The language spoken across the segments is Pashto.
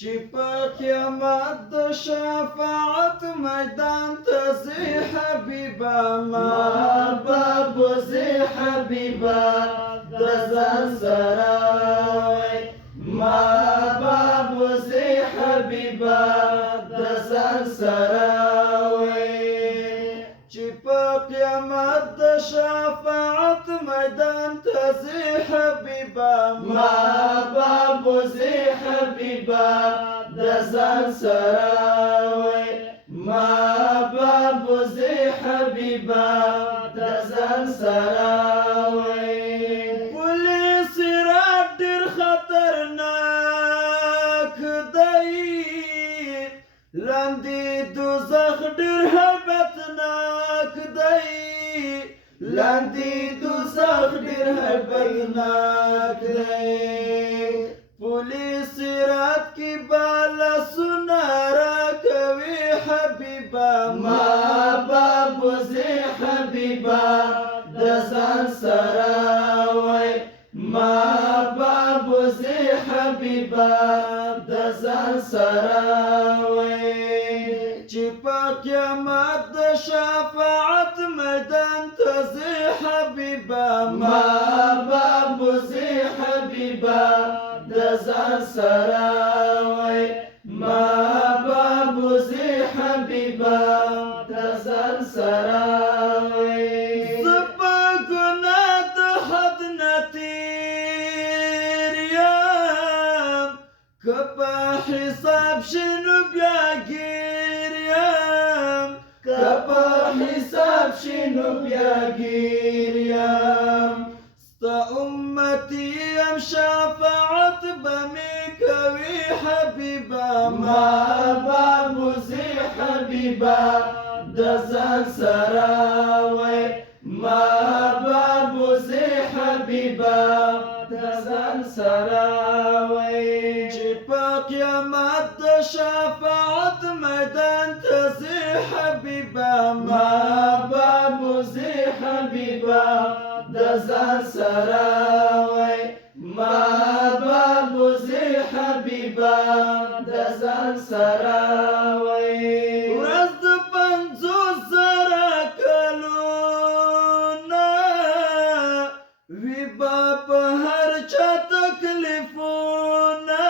چې په قیامت د شفاعت میدان ته ځې حبیبه محبوب ځې حبیبه د ځان سره وای محبوب ځې حبیبه د ځان سره وای چې په قیامت د شفاعت میدان ته ځې حبیبه محبوب ځې حبیبه د ځان سره وای محبوب ځې حبیبه د ځان سره وای پولیس صراط ډېر خطرناک دی لاندې دوزخ ډېر هیبتناک دی لاندې دوزخ ډېر هیبتناک دی پولیس صراط کی بالا سنا را کوي حبیبه محبوب ځې حبیبه د ځان سره وای محبوب ځې حبیبه د ځان سره وای چې په قیامت د شفاعت میدان ته ځې حبیبه محبوب ځې حبیبه د ځان سره وای محبوب ځې حبیبه د ځان سره وای زه په ګناه د حد نه تېر یم که په حساب شي نو بیا ګیر یم که په حساب شي نو بیا ګیر یم ستا امتي یم شفاعت به مې کوي حبیبه محبوب ځې حبیبه د ځان سره وای محبوب ځې حبیبه د ځان سره وای چې په قیامت د شفاعت میدان ته ځې حبیبه محبوب ځې حبیبه د ځان سره وای محبوب ځې حبیبه د ځان سره وای ورځ د 50,000 کلونه وي به په هر چا تکلیفونه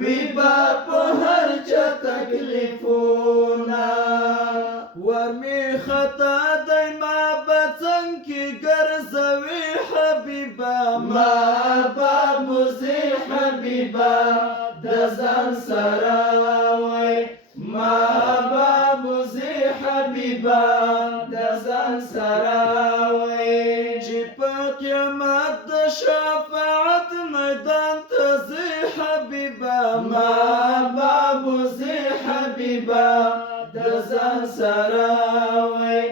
وي به په هر چا تکلیفونه ورمې خطا دی ما به څنګ کې ګرځوي حبیبه محبوب ځې حبیبه د ځان سره وای محبوب ځې حبیبه د ځان سره وای چې په قیامت د شفاعت میدان ته ځې حبیبه محبوب ځې حبیبه د ځان سره وای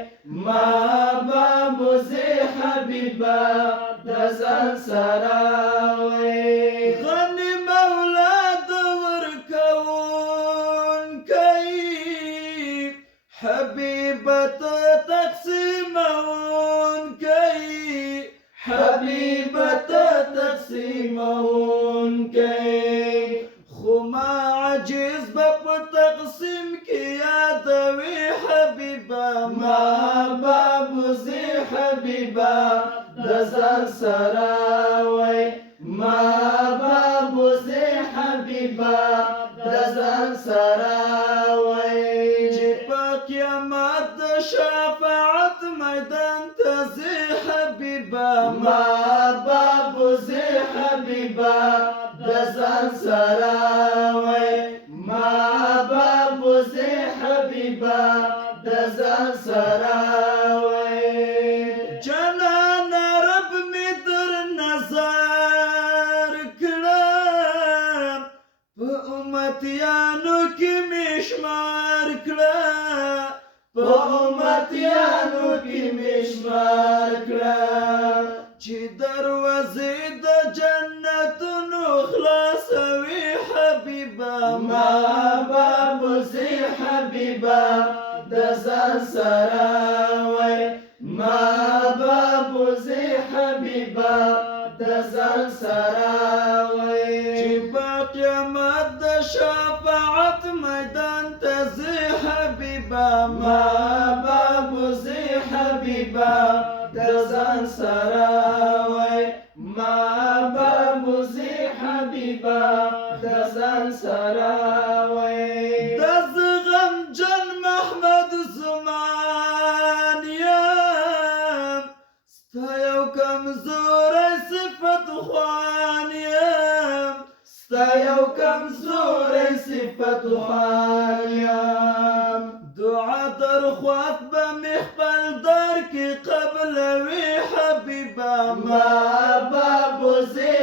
محبوب ځې حبیبه د ځان سره وای غني مولا د ورکوونکی حبیبه ته تقسیمونکی حبیبه ته تقسیمونکی خو ما عجز به په تقسیم کې یادوي حبیبه محبوب ځې حبیبه د ځان سره وای محبوب ځې حبیبه د ځان سره وای چې په قیامت د شفاعت میدان ته ځې حبیبه محبوب ځې حبیبه د ځان سره وای محبوب ځې حبیبه د ځان سره وای جنان رب می در نظر کړم په امتیانو کې می شمار کړم په امتیانو کې می شمار کړم چې دروازې د جنتونو خلاصوي حبیبه محبوب ځې حبیبه د ځان سره وای محبوب ځې حبیبه د ځان سره وای چې په قیامت د شفاعت میدان ته ځي حبیبه ما بابوزي حبیبه د ځان سره وای ما بابوزي حبیبه د ځان سره وای د زغم جن محمد زمان یم ستا یو کمزوری صفت خوان یم ستا یو کمزوری صفت خوان یم دعا در خوات به مې خپل در کې قبلوي حبیبه ما